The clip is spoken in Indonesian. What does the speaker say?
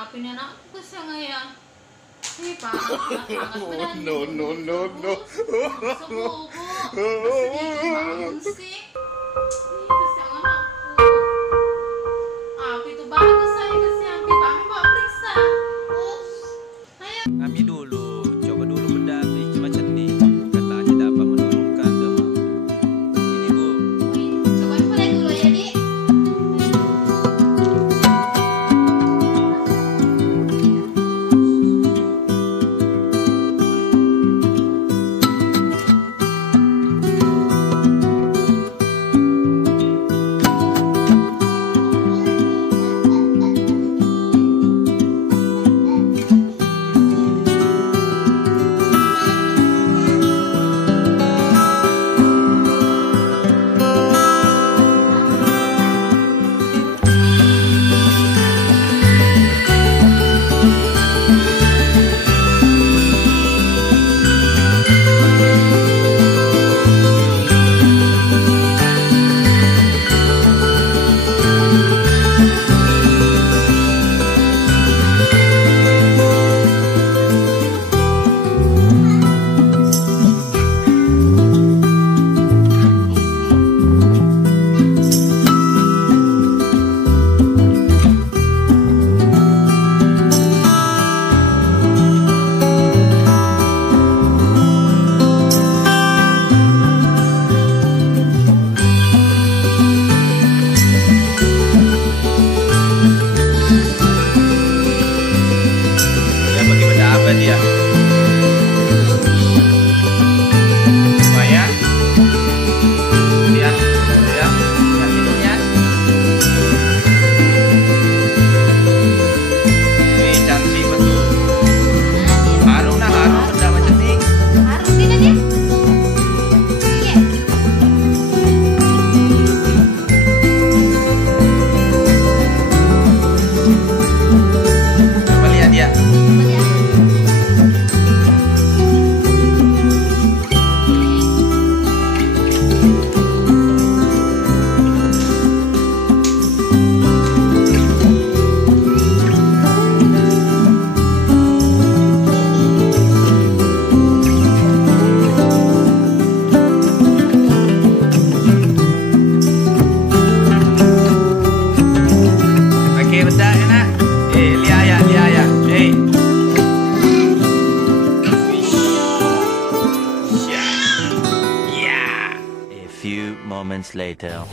api nih anakku kesang ya. Ih, parah banget. No. Sebubu. Sedikit bangun sih. Ih, kesang anakku. Api itu bagus saya kesang. Kami bawa periksa. Ayo. Kami dulu, coba dulu Bedda Pica Macenning. Katanya dapat menurunkan demam. Ini Bu. Coba mulai dulu ya, Dik. Ya bagi Bedda apa dia? Supaya lihat ya, lihat hidungnya. Wih, cantik betul. Harum Bedda Macenning. Harum tidak, Dik? Iya. Coba lihat dia. Oke, Bedda enak. Lihat ya. Yeah. A few moments later.